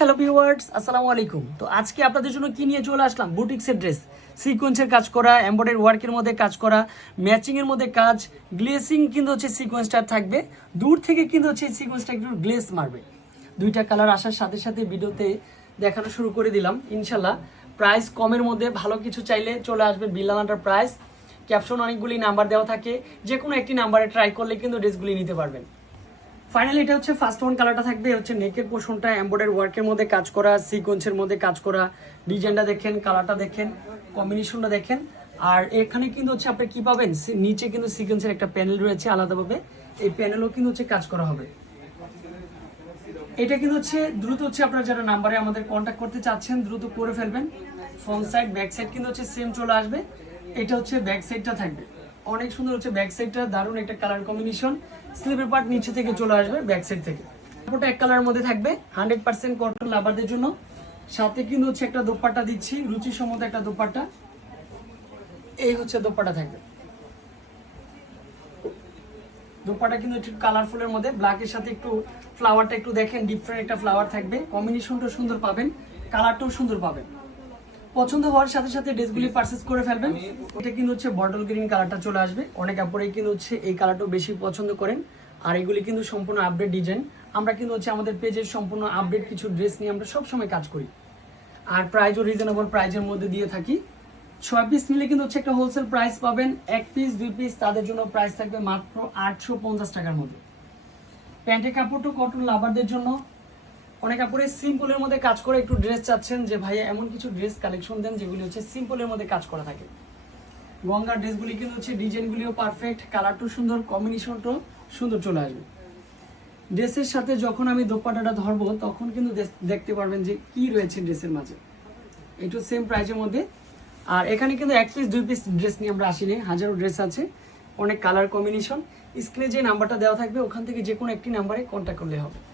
Hello viewers আসসালামু আলাইকুম তো আজকে আপনাদের জন্য কি নিয়ে চলে আসলাম? বুটিক্সের ড্রেস সিকোয়েন্সের কাজ করা এমব্রয়ডারি ওয়ার্কের মধ্যে কাজ করা ম্যাচিংয়ের মধ্যে কাজ গ্লেসিং কিন্তু হচ্ছে সিকোয়েন্সটা থাকবে। দূর থেকে কিন্তু হচ্ছে সিকোয়েন্সটা একটু গ্লেস মারবে। দুইটা কালার আসার সাথে সাথে ভিডিওতে দেখানো শুরু করে দিলাম ইনশাল্লাহ প্রাইস কমের মধ্যে ভালো কিছু চাইলে চলে আসবে বিল্লানাটার প্রাইস ক্যাপশন অনেকগুলি নাম্বার দেওয়া থাকে। যে কোনো একটি নাম্বারে ট্রাই করলে কিন্তু ড্রেসগুলি নিতে পারবেন। ফাইনালি এটা হচ্ছে ফার্স্ট ওয়ান কালারটা থাকবে হচ্ছে নেকের পোর্শনটা এমব্রয়ডারি ওয়ার্কের মধ্যে কাজ করা সিকোয়েন্সের মধ্যে কাজ করা ডিজাইনটা দেখেন কালারটা দেখেন কম্বিনেশনটা দেখেন। আর এখানে কিন্তু হচ্ছে আপনি কি পাবেন? নিচে কিন্তু সিকোয়েন্সের একটা প্যানেল রয়েছে আলাদাভাবে, এই প্যানেলও কিন্তু হচ্ছে কাজ করা হবে। এটা কিন্তু হচ্ছে দ্রুত হচ্ছে আপনারা যারা নাম্বারে আমাদের কন্ট্যাক্ট করতে চাচ্ছেন, দ্রুত করে ফেলবেন। ফ্রন্ট সাইড ব্যাক সাইড কিন্তু হচ্ছে সেম চলে আসবে। এটা হচ্ছে ব্যাক সাইডটা থাকবে। অনেক সুন্দর হচ্ছে ব্যাক সাইডটা দারুণ একটা কালার কম্বিনেশন স্লিপের পার্ট নিচে থেকে চলে আসবে ব্যাক সাইড থেকে। ওটা এক কালারের মধ্যে থাকবে হান্ড্রেড পার্সেন্ট কটন লাভারদের জন্য। সাথে কিন্তু হচ্ছে একটা দোপাট্টা দিচ্ছি রুচি সম্মত একটা দোপাট্টা। এই হচ্ছে দোপাট্টা থাকবে। দোপাটা কিন্তু একটু কালারফুলের মধ্যে ব্ল্যাকের সাথে একটু ফ্লাওয়ারটা একটু দেখেন ডিফারেন্ট একটা ফ্লাওয়ার থাকবে। কম্বিনেশনটা সুন্দর পাবেন কালারটাও সুন্দর পাবেন। পছন্দ হওয়ার সাথে সাথে ড্রেসগুলি পারচেস করে ফেলবেন। এটা কিন্তু হচ্ছে বটল গ্রিন কালারটা চলে আসবে। অনেক আপুরেই কিন্তু হচ্ছে এই কালারটাও বেশি পছন্দ করেন। আর এগুলি কিন্তু সম্পূর্ণ আপডেট ডিজাইন আমরা কিন্তু হচ্ছে আমাদের পেজের সম্পূর্ণ আপডেট কিছু ড্রেস নিয়ে আমরা সবসময় কাজ করি। আর প্রাইজও রিজনেবল প্রাইজের মধ্যে দিয়ে থাকি। ছয় পিস নিলে কিন্তু হচ্ছে একটা হোলসেল প্রাইস পাবেন। এক পিস দুই পিস তাদের জন্য প্রাইস থাকবে মাত্র আটশো পঞ্চাশ টাকার মধ্যে। প্যান্টের কাপড়টা কটন লাভারদের জন্য। অনেক কাপড়ে সিম্পলের মধ্যে কাজ করে একটু ড্রেস চাচ্ছেন যে, ভাইয়া, এমন কিছু ড্রেস কালেকশন দেন যেগুলি হচ্ছে সিম্পলের মধ্যে কাজ করা থাকে। গঙ্গার ড্রেসগুলি কিন্তু হচ্ছে ডিজাইনগুলিও পারফেক্ট কালারটাও সুন্দর কম্বিনেশনটাও সুন্দর চলে আসবে। ড্রেসের সাথে যখন আমি দোপাটাটা ধরবো, তখন কিন্তু দেখ- দেখতে পারবেন যে কি রয়েছে ড্রেসের মাঝে। একটু সেম প্রাইসের মধ্যে। আর এখানে কিন্তু এক পিস দুই পিস ড্রেস নিয়ে আমরা আসিনি, হাজারো ড্রেস আছে, অনেক কালার কম্বিনেশন স্ক্রিনে যে নাম্বারটা দেওয়া থাকবে, ওখান থেকে যে কোনো একটি নাম্বারে কন্ট্যাক্ট করলে হবে।